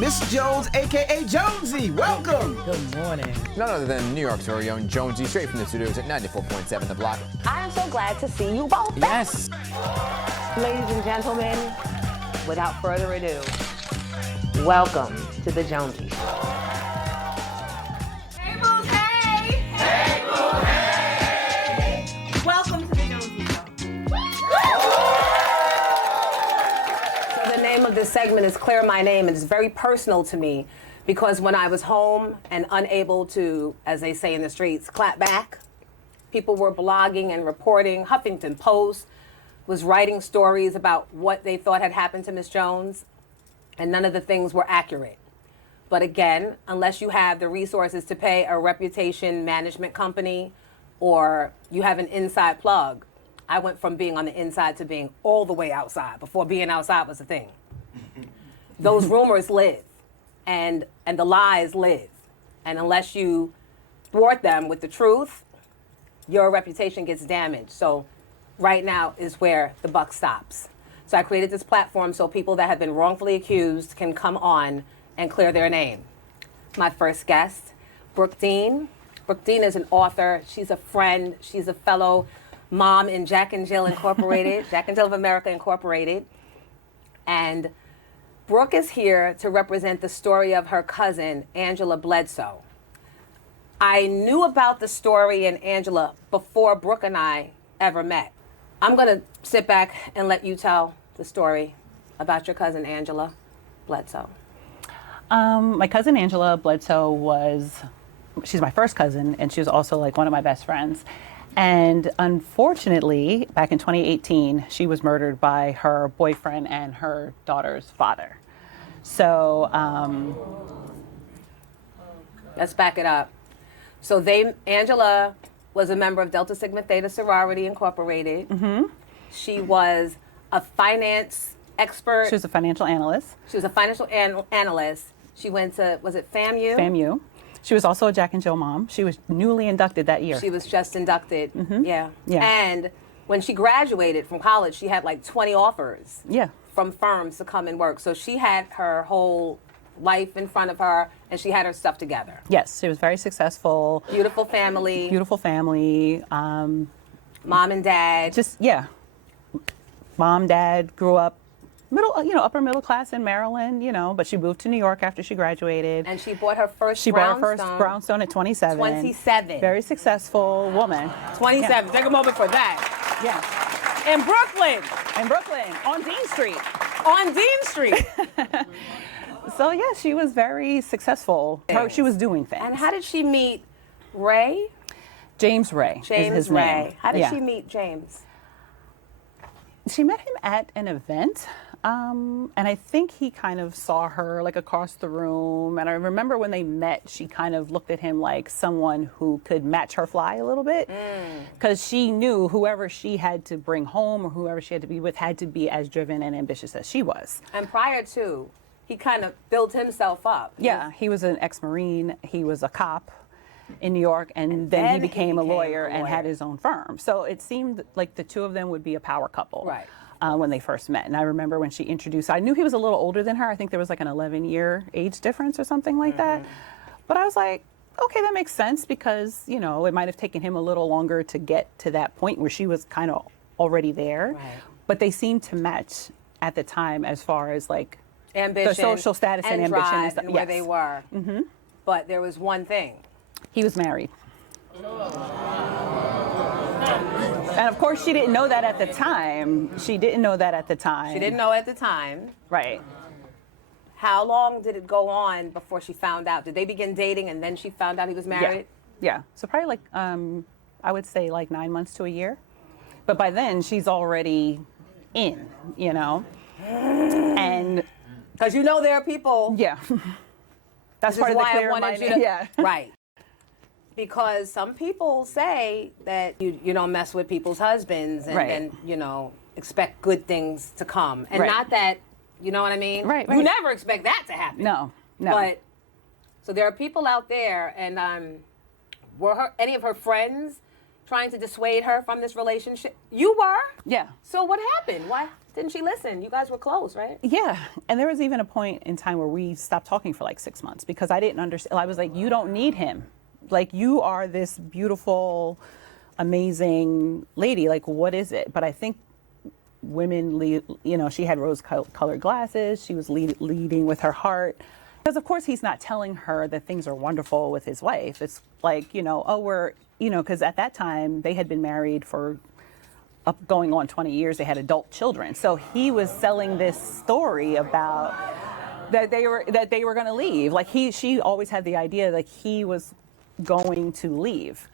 Miss Jones, a.k.a. Jonesy. Welcome. Good morning. None other than New York's very own Jonesy, straight from the studios at 94.7 The Block. I am so glad to see you both back. Yes. Ladies and gentlemen, without further ado, welcome to the Jonesy Show. Hey, Boo, hey! Hey, Boo, hey! Welcome to the Jonesy Show. So the name of this segment is Clear My Name, and it's very personal to me because when I was home and unable to, as they say in the streets, clap back, people were blogging and reporting. Huffington Post was writing stories about what they thought had happened to Miss Jones, and none of the things were accurate. But again, unless you have the resources to pay a reputation management company or you have an inside plug, I went from being on the inside to being all the way outside before being outside was a thing. Those rumors live, and the lies live. And unless you thwart them with the truth, your reputation gets damaged. So right now is where the buck stops. So I created this platform so people that have been wrongfully accused can come on and clear their name. My first guest, Brooke Dean. Brooke Dean is an author. She's a friend. She's a fellow mom in Jack and Jill Incorporated, Jack and Jill of America Incorporated. And Brooke is here to represent the story of her cousin, Angela Bledsoe. I knew about the story and Angela before Brooke and I ever met. I'm gonna sit back and let you tell the story about your cousin, Angela Bledsoe. My cousin Angela Bledsoe she's my first cousin, and she was also like one of my best friends. And unfortunately, back in 2018, she was murdered by her boyfriend and her daughter's father. So, let's back it up. So Angela was a member of Delta Sigma Theta Sorority Incorporated. Mm-hmm. She was a finance expert. She was a financial analyst. She was a financial analyst. She went to, was it FAMU? FAMU. She was also a Jack and Jill mom. She was newly inducted that year. She was just inducted. Mm-hmm. Yeah. Yeah. And when she graduated from college, she had like 20 offers. Yeah. From firms to come and work. So she had her whole life in front of her, and she had her stuff together. Yes, she was very successful. Beautiful family. Beautiful family. Mom and dad. Mom, dad grew up upper middle class in Maryland, but she moved to New York after she graduated. And she bought her first brownstone at 27. 27. Very successful woman. 27. Yeah. Take a moment for that. Yeah. In Brooklyn, on Dean Street. On Dean Street. So yeah, she was very successful. She was doing things. And how did she meet Ray? James Ray. James is his Ray. name. How did she meet James? She met him at an event, and I think he kind of saw her like across the room. And I remember when they met, she kind of looked at him like someone who could match her fly a little bit, because she knew whoever she had to bring home or whoever she had to be with had to be as driven and ambitious as she was. And prior to, he kind of built himself up. Yeah, he was an ex-Marine. He was a cop in New York, and then he became a lawyer and had his own firm. So it seemed like the two of them would be a power couple. Right. When they first met. And I remember when she introduced, I knew he was a little older than her. I think there was like an 11-year age difference or something like that. But I was like, okay, that makes sense, because, it might have taken him a little longer to get to that point where she was kind of already there. Right. But they seemed to match at the time as far as like ambition, the social status and ambition and stuff. And where they were. Mm-hmm. But there was one thing. He was married. And of course, she didn't know that at the time. She didn't know at the time. Right. How long did it go on before she found out? Did they begin dating and then she found out he was married? Yeah. So probably like, I would say like 9 months to a year. But by then, she's already in, And because there are people. Yeah. That's part of the clear minded. Yeah. Right. Because some people say that you don't mess with people's husbands and expect good things to come. And not that, you know what I mean? Right. You never expect that to happen. No. But, so there are people out there, and were any of her friends trying to dissuade her from this relationship? You were? Yeah. So what happened? Why didn't she listen? You guys were close, right? Yeah, and there was even a point in time where we stopped talking for like 6 months because I didn't understand. I was like, you don't need him. Like, you are this beautiful, amazing lady. Like, what is it? But I think women, she had rose-colored glasses. She was leading with her heart. Because, of course, he's not telling her that things are wonderful with his wife. It's like, because at that time, they had been married for going on 20 years. They had adult children. So he was selling this story about that they were going to leave. Like, she always had the idea that he was going to leave.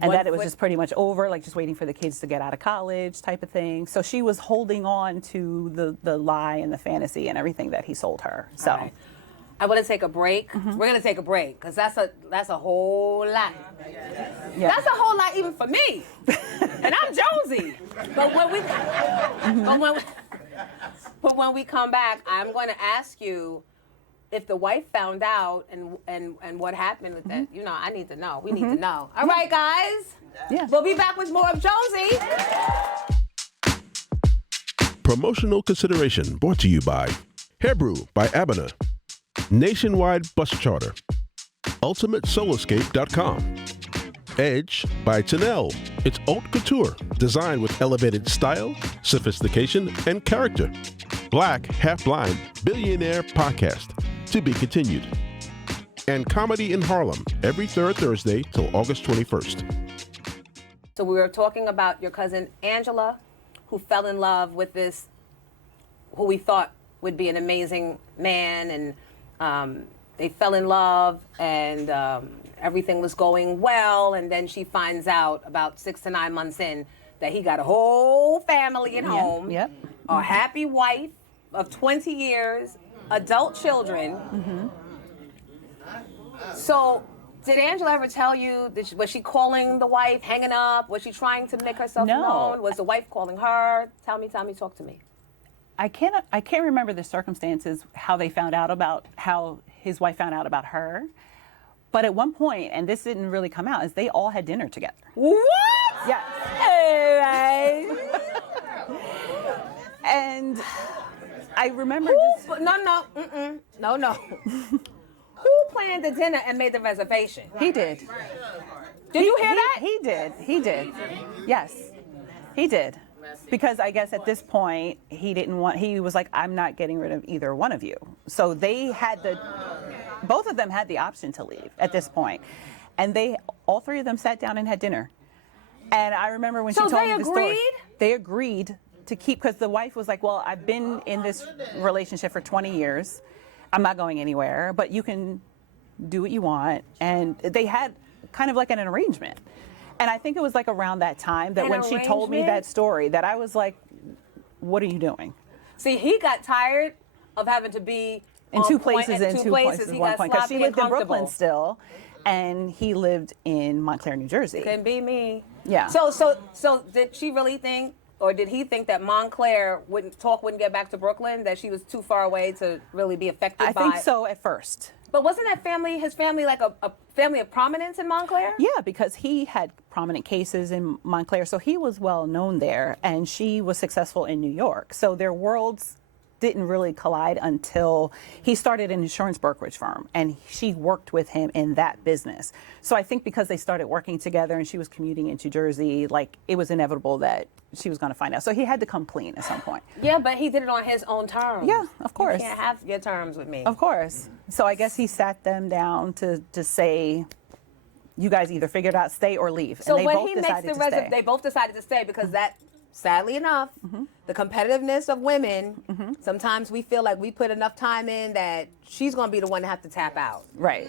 And that it was just pretty much over, like just waiting for the kids to get out of college type of thing. So she was holding on to the lie and the fantasy and everything that he sold her. So right. I want to take a break. We're going to take a break because that's a whole lot. Yeah. That's a whole lot even for me. And I'm Jonesy. But when we come back, I'm going to ask you if the wife found out and what happened with that. I need to know. We need to know. All right, guys. Yeah. We'll be back with more of Jonesy. Promotional consideration brought to you by Hair Brew by Abena, Nationwide Bus Charter, UltimateSoulEscape.com, Edge by Chanel. It's haute couture, designed with elevated style, sophistication, and character. Black Half Blind Billionaire Podcast, to be continued. And Comedy in Harlem, every third Thursday till August 21st. So we were talking about your cousin Angela, who fell in love with this, who we thought would be an amazing man, and they fell in love, and everything was going well, and then she finds out about 6 to 9 months in that he got a whole family at home, Yep. a happy wife of 20 years, adult children. So did Angela ever tell you, was she calling the wife, hanging up? Was she trying to make herself known? Was the wife calling her? Tell me, talk to me. I can't remember the circumstances, how his wife found out about her. But at one point, and this didn't really come out, is they all had dinner together. What? Yeah. Hey. And I remember No. Who planned the dinner and made the reservation? He did. Did you hear that? He did. Yes, he did. Because I guess at this point, he was like, I'm not getting rid of either one of you. So both of them had the option to leave at this point. And all three of them sat down and had dinner. And I remember when she told me the story. They agreed to keep, because the wife was like, well, I've been in this relationship for 20 years. I'm not going anywhere, but you can do what you want. And they had kind of like an arrangement. And I think it was like around that time that when she told me that story, that I was like, what are you doing? See, he got tired of having to be in two places at one point. Because she lived in Brooklyn still, and he lived in Montclair, New Jersey. Couldn't be me. Yeah. So did she really think, or did he think that Montclair wouldn't get back to Brooklyn, that she was too far away to really be affected by it? I think so at first. But wasn't his family like a family of prominence in Montclair? Yeah, because he had prominent cases in Montclair, so he was well known there, and she was successful in New York. So their worlds didn't really collide until he started an insurance brokerage firm, and she worked with him in that business. So I think because they started working together and she was commuting into Jersey, like it was inevitable that she was going to find out. So he had to come clean at some point. Yeah, but he did it on his own terms. Yeah, of course. You can't have your terms with me. Of course. So I guess he sat them down to say, you guys either figure it out, stay or leave. So and when he makes the reservation, they both decided to stay because that, sadly enough, the competitiveness of women, sometimes we feel like we put enough time in that she's going to be the one to have to tap out. Right.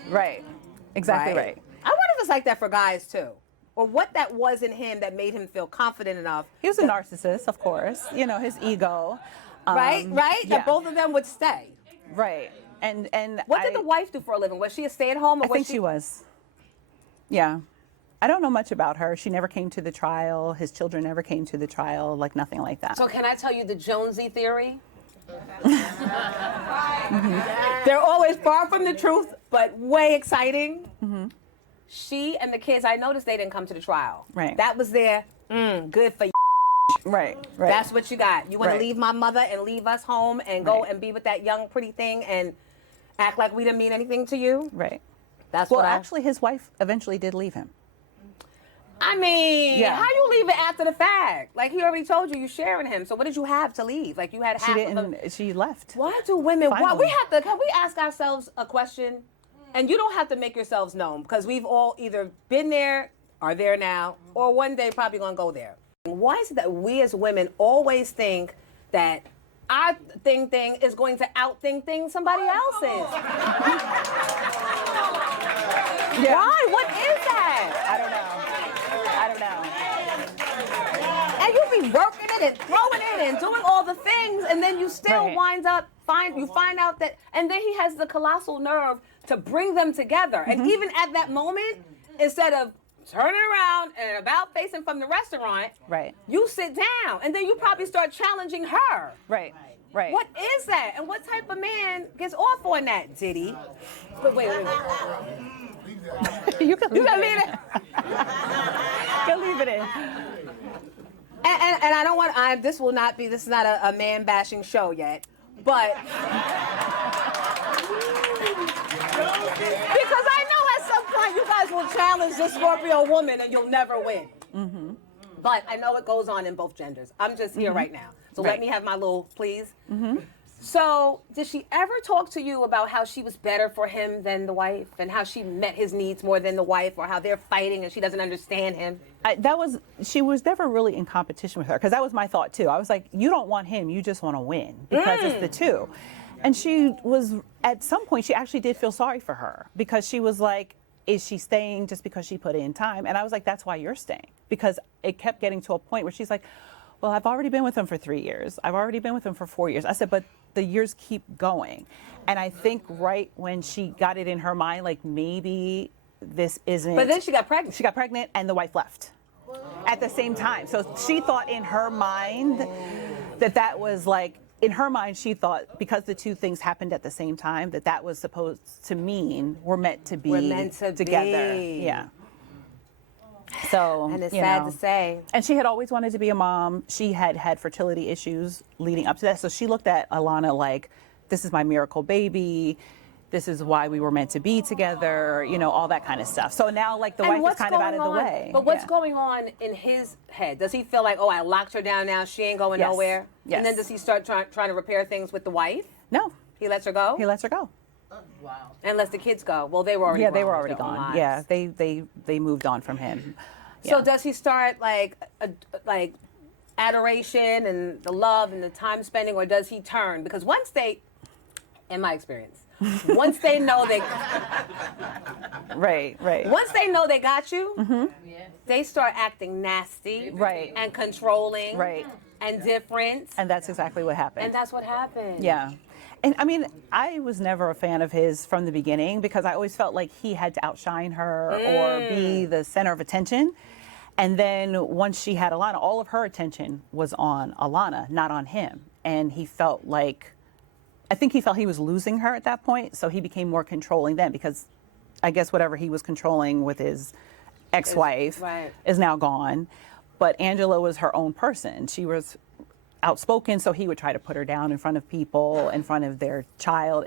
Exactly right. I wonder if it's like that for guys too. Or what that was in him that made him feel confident enough. He was a narcissist, of course. His ego. Right? Yeah. That both of them would stay. Right. And what did the wife do for a living? Was she a stay-at-home? Or I think she was. Yeah. I don't know much about her. She never came to the trial. His children never came to the trial, like nothing like that. So can I tell you the Jonesy theory? They're always far from the truth, but way exciting. she and the kids, I noticed they didn't come to the trial. Right. That was their good for you. Right. That's what you got. You want Right. to leave my mother and leave us home and go and be with that young pretty thing and act like we didn't mean anything to you? Right. That's Well, what actually, his wife eventually did leave him. I mean, Yeah. how you leave it after the fact? Like, he already told you sharing him. So what did you have to leave? Like, you had She half of him. didn't. She left. Why do women? Why Finally. we have to? Can we ask ourselves a question? And you don't have to make yourselves known because we've all either been there, are there now, or one day probably gonna go there. Why is it that we as women always think that our thing is going to out-thing somebody else's? Yeah. Why? What is that? I don't know. And you be working it and throwing it and doing all the things, and then you still Right. wind up find out that, and then he has the colossal nerve to bring them together. And even at that moment, instead of turning around and about facing from the restaurant, Right. you sit down, and then you probably start challenging her. Right. Right. What is that? And what type of man gets off on that, Diddy? But wait. You can You can leave it. You can leave it in. And I don't want. This is not a man bashing show yet, but because I know at some point you guys will challenge this Scorpio woman and you'll never win. Mm-hmm. But I know it goes on in both genders. I'm just here right now, so let Right. me have my little please. Mm-hmm. So, did she ever talk to you about how she was better for him than the wife, and how she met his needs more than the wife, or how they're fighting and she doesn't understand him? She was never really in competition with her, because that was my thought too. I was like, you don't want him, you just want to win, because it's the two. And she was, at some point, she actually did feel sorry for her, because she was like, is she staying just because she put in time? And I was like, that's why you're staying, because it kept getting to a point where she's like, well, I've already been with him for 3 years. I've already been with him for 4 years. I said, but the years keep going. And I think right when she got it in her mind, like maybe this isn't. But then she got pregnant. She got pregnant and the wife left at the same time. So she thought in her mind that was like, in her mind, she thought because the two things happened at the same time, that was supposed to mean we're meant to be together. Be. Yeah. So, And it's sad to say. And she had always wanted to be a mom. She had had fertility issues leading up to that. So she looked at Alana like, this is my miracle baby. This is why we were meant to be together, all that kind of stuff. So now, like, the wife is kind of out of the way. But what's going on in his head? Does he feel like, oh, I locked her down now, she ain't going Yes. nowhere? Yes. And then does he start trying to repair things with the wife? No. He lets her go? He lets her go. And lets the kids go. Well, they were already Yeah, they grown were with already their own gone. lives. Yeah, they moved on from him. So Yeah. does he start like adoration and the love and the time spending, or does he turn? Because once they, in my experience, once they know they, Right. once they know they got you, they start acting nasty, Right. and controlling, Right. and different, And that's exactly what happened. and that's what happened. Yeah. And I mean, I was never a fan of his from the beginning, because I always felt like he had to outshine her or be the center of attention. And then once she had Alana, all of her attention was on Alana, not on him. And he felt like, I think he felt he was losing her at that point. So he became more controlling then, because I guess whatever he was controlling with his ex-wife Right. is now gone. But Angela was her own person. She was outspoken, so he would try to put her down in front of people, in front of their child,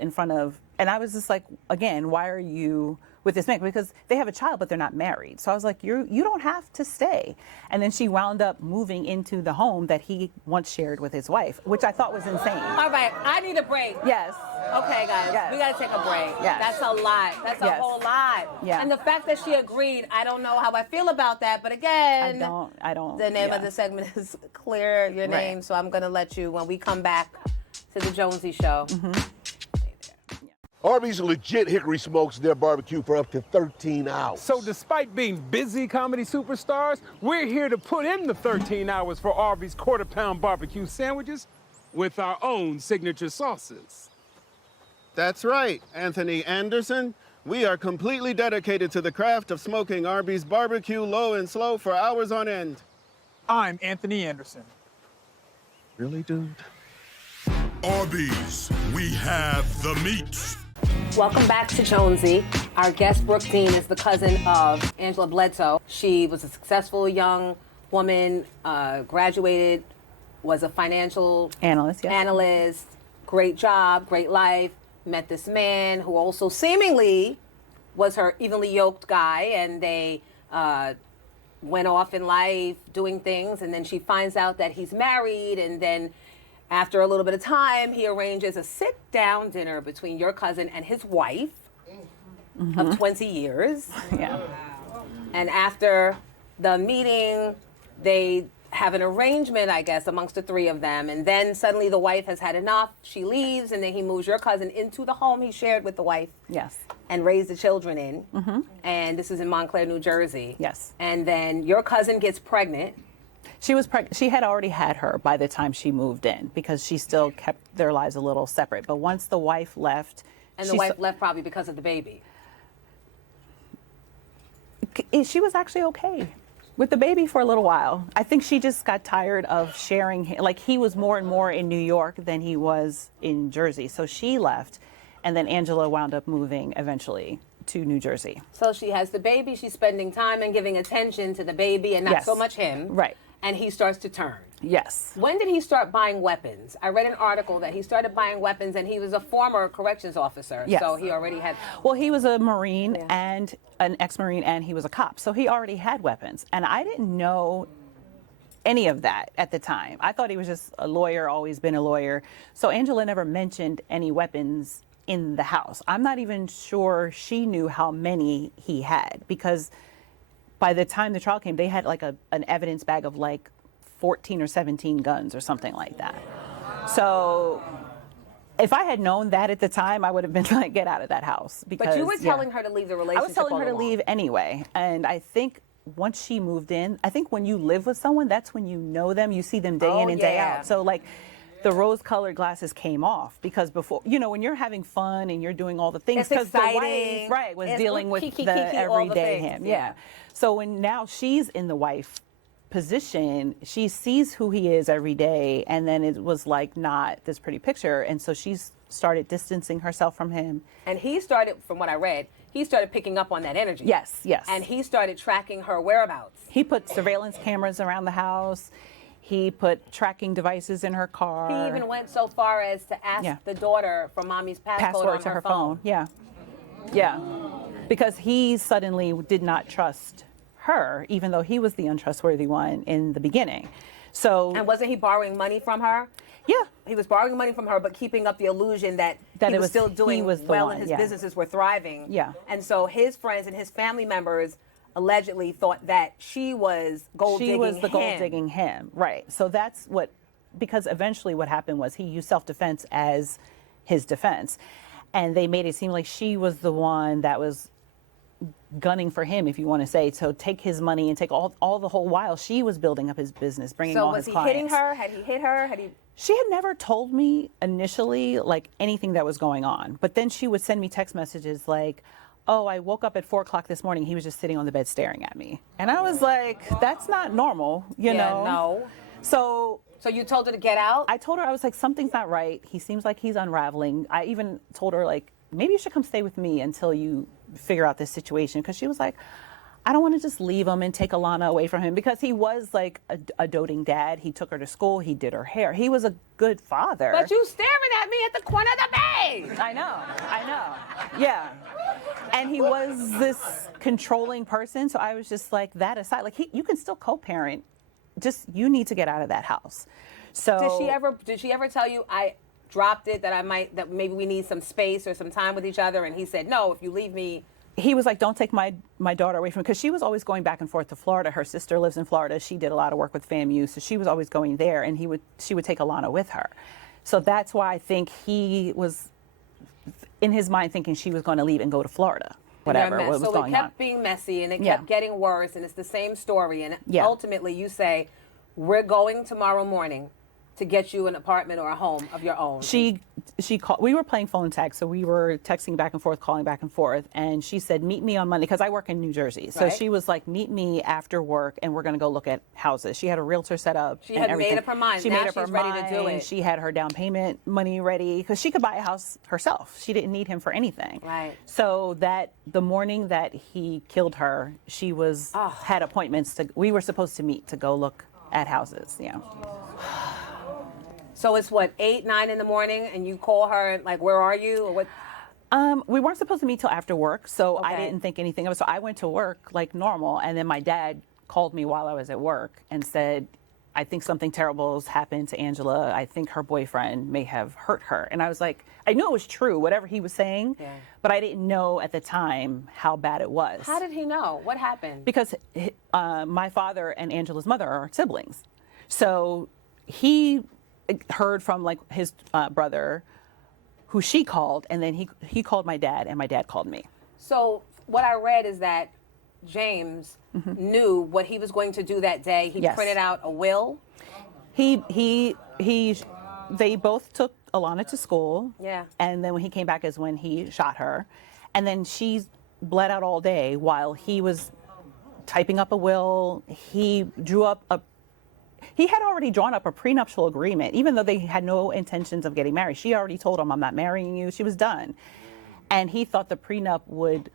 and I was just like, again, why are you with this man? Because they have a child, but they're not married. So I was like, you don't have to stay. And then she wound up moving into the home that he once shared with his wife, which I thought was insane. All right, I need a break. Yes. Okay, guys, Yes. we gotta take a break. Yes. That's a lot. That's a Yes. whole lot. Yeah. And the fact that she agreed, I don't know how I feel about that. But again, I don't. the name yeah. of the segment is Clear Your Name. So I'm gonna let you, when we come back to the Jonesy Show. Arby's legit hickory smokes their barbecue for up to 13 hours. So despite being busy comedy superstars, we're here to put in the 13 hours for Arby's quarter-pound barbecue sandwiches with our own signature sauces. That's right, Anthony Anderson. We are completely dedicated to the craft of smoking Arby's barbecue low and slow for hours on end. I'm Anthony Anderson. Really, dude? Arby's, we have the meat. Welcome back to Jonesy. Our guest, Brooke Dean, is the cousin of Angela Bledsoe. She was a successful young woman, graduated, was a financial Analyst, yes. analyst, great job, great life, met this man who also seemingly was her evenly yoked guy, and they went off in life doing things, and then she finds out that he's married, and then after a little bit of time, he arranges a sit-down dinner between your cousin and his wife of 20 years. Yeah. And after the meeting, they have an arrangement, I guess, amongst the three of them. And then suddenly the wife has had enough. She leaves, and then he moves your cousin into the home he shared with the wife. Yes. And raised the children in. And this is in Montclair, New Jersey. Yes. And then your cousin gets pregnant. She was pregnant. She had already had her by the time she moved in because she still kept their lives a little separate. But once the wife left, And the wife left probably because of the baby. She was actually okay with the baby for a little while. I think she just got tired of sharing. Like, he was more and more in New York than he was in Jersey. So she left, and then Angela wound up moving eventually to New Jersey. So she has the baby. She's spending time and giving attention to the baby and not Yes. so much him. Right. And he starts to turn. Yes. When did he start buying weapons? I read an article that he started buying weapons, and he was a former corrections officer. Yes. So he already had. Well, he was a Marine and an ex-Marine, and he was a cop. So he already had weapons. And I didn't know any of that at the time. I thought he was just a lawyer, always been a lawyer. So Angela never mentioned any weapons in the house. I'm not even sure she knew how many he had, because by the time the trial came, they had like an evidence bag of like 14 or 17 guns or something like that. So if I had known that at the time, I would have been like, get out of that house. Because, But you were telling her to leave the relationship. I was telling her to all along. leave anyway. And I think once she moved in, I think when you live with someone, that's when you know them. You see them day in and day out. So like the rose-colored glasses came off, because before, you know, when you're having fun and you're doing all the things, It's because the exciting. wife, right, was It's dealing with kiki, the all the everyday things. him. Yeah. Yeah. So when now she's in the wife position, she sees who he is every day, and then it was like not this pretty picture, and so she's started distancing herself from him. And he started, from what I read, he started picking up on that energy. Yes, yes. And he started tracking her whereabouts. He put surveillance cameras around the house. He put tracking devices in her car. He even went so far as to ask the daughter for mommy's passcode on to her phone. phone. Yeah. Yeah. Because he suddenly did not trust her, even though he was the untrustworthy one in the beginning. So. And wasn't he borrowing money from her? Yeah. He was borrowing money from her, but keeping up the illusion that That he it was was- still he doing was the well one, and his yeah. businesses were thriving. Yeah. And so his friends and his family members allegedly thought that she was gold digging him. She was the gold digging him, right. So that's what, because eventually what happened was he used self-defense as his defense. And they made it seem like she was the one that was gunning for him, if you want to say, to take his money and take all the whole while she was building up his business, bringing So all was his he hitting clients. her? Had he hit her? Had he? She had never told me initially like anything that was going on, but then she would send me text messages like, oh, I woke up at 4 o'clock this morning, he was just sitting on the bed staring at me. And I was like, that's not normal, you know? No. So you told her to get out? I told her, I was like, something's not right. He seems like he's unraveling. I even told her, like, maybe you should come stay with me until you figure out this situation. Because she was like, I don't want to just leave him and take Alana away from him, because he was like a doting dad. He took her to school. He did her hair. He was a good father. But you staring at me at the corner of the bed. I know. Yeah. And he was this controlling person. So I was just like, that aside, like you can still co-parent. Just, you need to get out of that house. So Did she ever tell you, I dropped it, that maybe we need some space or some time with each other? And he said, no, if you leave me. He was like, don't take my daughter away from me, because she was always going back and forth to Florida. Her sister lives in Florida. She did a lot of work with FAMU, so she was always going there, and she would take Alana with her. So that's why I think he was, in his mind, thinking she was going to leave and go to Florida, whatever what was so going it kept on. being messy, and it Yeah. kept getting worse, and it's the same story. And Yeah. ultimately, you say, we're going tomorrow morning. to get you an apartment or a home of your own? She called. We were playing phone tag, so we were texting back and forth, calling back and forth. And she said, "Meet me on Monday," because I work in New Jersey. So Right. she was like, "Meet me after work, and we're going to go look at houses." She had a realtor set up. She and had everything. made up her mind. She Now made up she's her ready mind. to do it. She had her down payment money ready because she could buy a house herself. She didn't need him for anything. Right. So that the morning that he killed her, she was had appointments to. We were supposed to meet to go look at houses. Yeah. So it's what, 8, 9 in the morning, and you call her like, where are you, or what? We weren't supposed to meet till after work, so I Okay. didn't think anything of it. So I went to work like normal, and then my dad called me while I was at work and said, "I think something terrible has happened to Angela. I think her boyfriend may have hurt her." And I was like, I knew it was true, whatever he was saying, but I didn't know at the time how bad it was. How did he know? What happened? Because my father and Angela's mother are siblings, so he heard from like his brother, who she called, and then he called my dad, and my dad called me. So what I read is that James knew what he was going to do that day. He Yes. printed out a will. They both took Alana to school. Yeah. And then when he came back is when he shot her. And then she bled out all day while he was typing up a will. He had already drawn up a prenuptial agreement, even though they had no intentions of getting married. She already told him, "I'm not marrying you." She was done. And he thought the prenup would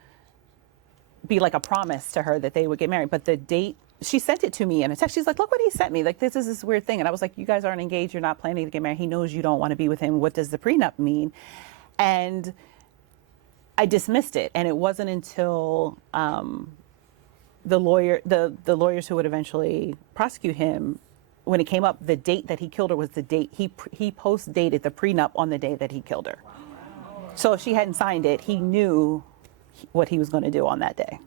be like a promise to her that they would get married. But the date, she sent it to me in a text. She's like, "Look what he sent me. Like, this is this weird thing." And I was like, "You guys aren't engaged. You're not planning to get married. He knows you don't want to be with him. What does the prenup mean?" And I dismissed it. And it wasn't until the lawyers who would eventually prosecute him, when it came up, the date that he killed her was the date he post-dated the prenup on the day that he killed her. So if she hadn't signed it, he knew what he was going to do on that day.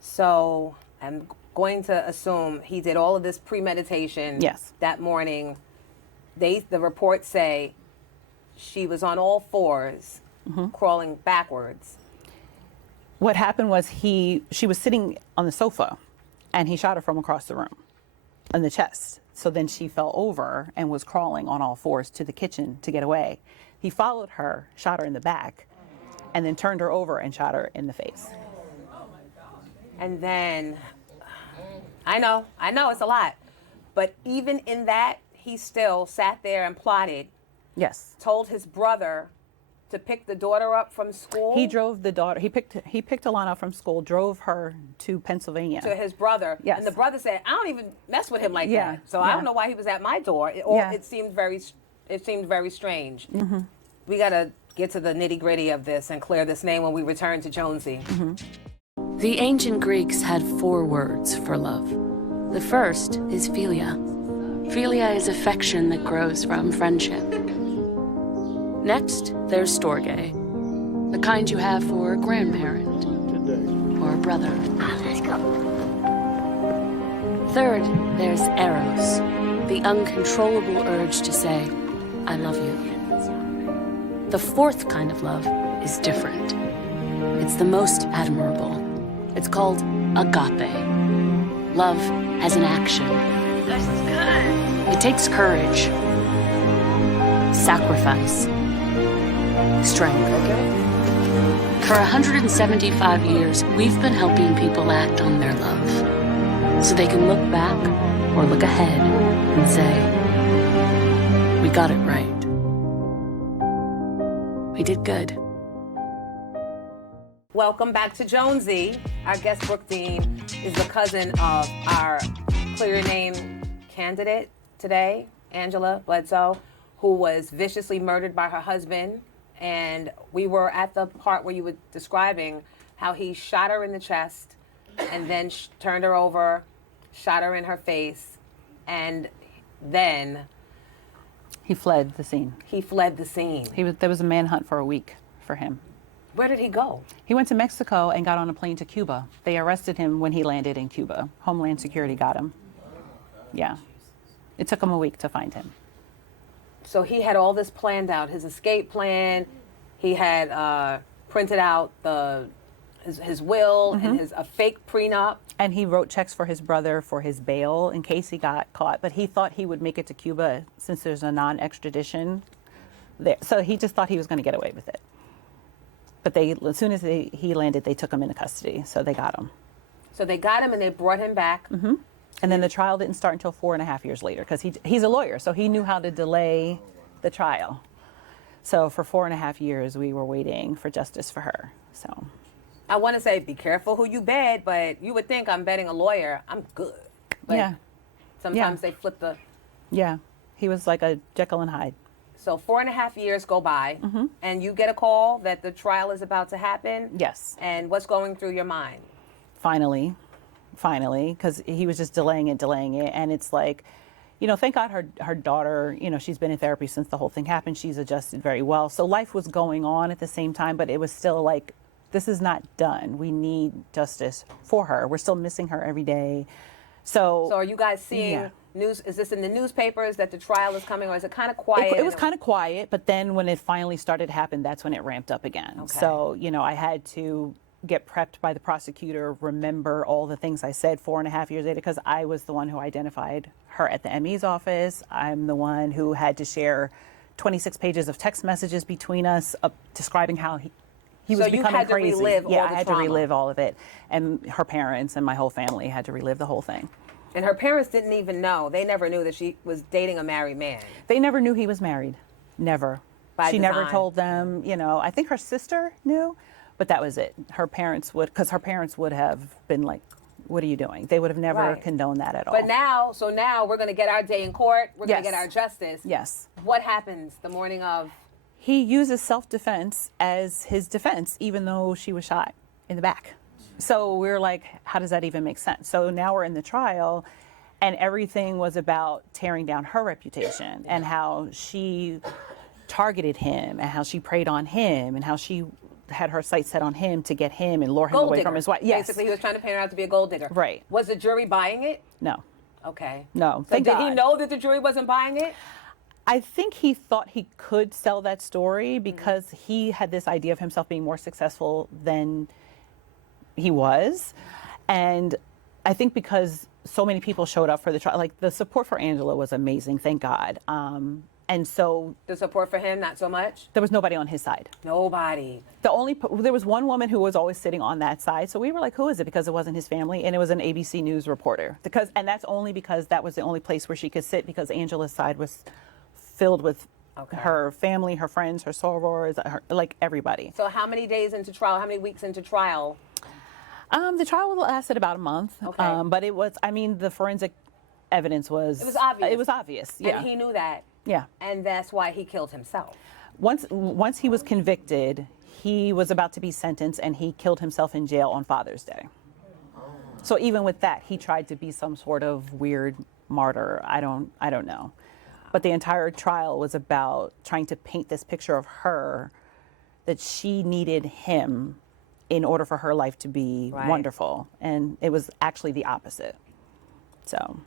So I'm going to assume he did all of this premeditation. Yes. That morning. The reports say she was on all fours, crawling backwards. What happened was she was sitting on the sofa, and he shot her from across the room in the chest. So then she fell over and was crawling on all fours to the kitchen to get away. He followed her, shot her in the back, and then turned her over and shot her in the face. And then, I know, it's a lot. But even in that, he still sat there and plotted. Yes. Told his brother to pick the daughter up from school. He drove the daughter. He picked Alana up from school, drove her to Pennsylvania. To his brother. Yes. And the brother said, "I don't even mess with him like Yeah, that." So I yeah. don't know why he was at my door. Yeah. It seemed very strange. Mm-hmm. We got to get to the nitty-gritty of this and clear this name when we return to Jonesy. The ancient Greeks had 4 words for love. The first is philia. Philia is affection that grows from friendship. Next, there's storge, the kind you have for a grandparent or a brother. Let's go. Third, there's eros, the uncontrollable urge to say, "I love you." The fourth kind of love is different. It's the most admirable. It's called agape. Love as an action. This is good. It takes courage, sacrifice, strength. For 175 years, we've been helping people act on their love so they can look back or look ahead and say, "We got it right. We did good." Welcome back to Jonesy. Our guest, Brooke Dean, is the cousin of our Clear Your Name candidate today, Angela Bledsoe, who was viciously murdered by her husband. And we were at the part where you were describing how he shot her in the chest and then turned her over, shot her in her face, and then He fled the scene. There was a manhunt for a week for him. Where did he go? He went to Mexico and got on a plane to Cuba. They arrested him when he landed in Cuba. Homeland Security got him. Yeah. It took him a week to find him. So he had all this planned out, his escape plan. He had printed out the his will and a fake prenup. And he wrote checks for his brother for his bail in case he got caught. But he thought he would make it to Cuba since there's a non-extradition there. So he just thought he was going to get away with it. But as soon as he landed, they took him into custody. So they got him. So they got him and they brought him back. And then the trial didn't start until 4.5 years later because he's a lawyer. So he knew how to delay the trial. So for 4.5 years, we were waiting for justice for her. So I want to say, be careful who you bet, but you would think I'm betting a lawyer, I'm good. But yeah. sometimes they flip the... Yeah. He was like a Jekyll and Hyde. So 4.5 years go by, and you get a call that the trial is about to happen? Yes. And what's going through your mind? Finally, because he was just delaying it. And it's like, thank God her daughter, she's been in therapy since the whole thing happened. She's adjusted very well. So life was going on at the same time, but it was still like, this is not done. We need justice for her. We're still missing her every day. So are you guys seeing news? Is this in the newspapers that the trial is coming, or is it kind of quiet? It was kind of quiet, but then when it finally started to happen, that's when it ramped up again. Okay. So, I had to get prepped by the prosecutor, remember all the things I said 4.5 years later, because I was the one who identified her at the ME's office. I'm the one who had to share 26 pages of text messages between us describing how he was becoming crazy. So you had to relive all the I had trauma. to relive all of it. And her parents and my whole family had to relive the whole thing. And her parents didn't even know. They never knew that she was dating a married man. They never knew he was married. Never. By She design. never told them, I think her sister knew, but that was it. Her parents would have been like, what are you doing? They would have never condoned that at all. But now we're going to get our day in court. We're going to get our justice. Yes. What happens the morning of? He uses self-defense as his defense, even though she was shot in the back. So we're like, how does that even make sense? So now we're in the trial, and everything was about tearing down her reputation and how she targeted him and how she preyed on him and how she had her sights set on him to get him and lure him away from his wife. Yes. Basically, he was trying to paint her out to be a gold digger. Right. Was the jury buying it? No. Okay. No. So did he know that the jury wasn't buying it? I think he thought he could sell that story because he had this idea of himself being more successful than he was. And I think because so many people showed up for the trial, like the support for Angela was amazing, thank God. And so the support for him, not so much? There was nobody on his side. Nobody. There was one woman who was always sitting on that side. So we were like, who is it? Because it wasn't his family. And it was an ABC News reporter. And that's only because that was the only place where she could sit because Angela's side was filled with her family, her friends, her sorors, like everybody. So how many days into trial? How many weeks into trial? The trial lasted about a month. Okay. But it was, the forensic evidence was... It was obvious. It was obvious, yeah. And he knew that. Yeah. And that's why he killed himself. Once he was convicted, he was about to be sentenced and he killed himself in jail on Father's Day. So even with that, he tried to be some sort of weird martyr. I don't know. But the entire trial was about trying to paint this picture of her, that she needed him in order for her life to be wonderful. And it was actually the opposite. So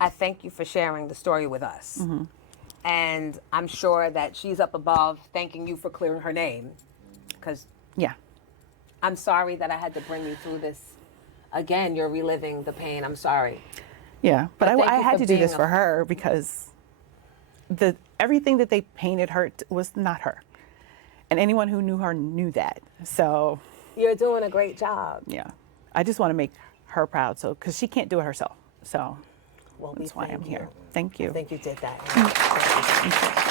I thank you for sharing the story with us. And I'm sure that she's up above thanking you for clearing her name. Because I'm sorry that I had to bring you through this. Again, you're reliving the pain. I'm sorry. Yeah, but I had to do this for being her because everything that they painted her was not her. And anyone who knew her knew that. So you're doing a great job. Yeah. I just want to make her proud, because she can't do it herself. So well, that's why I'm here. Thank you. I think you did that.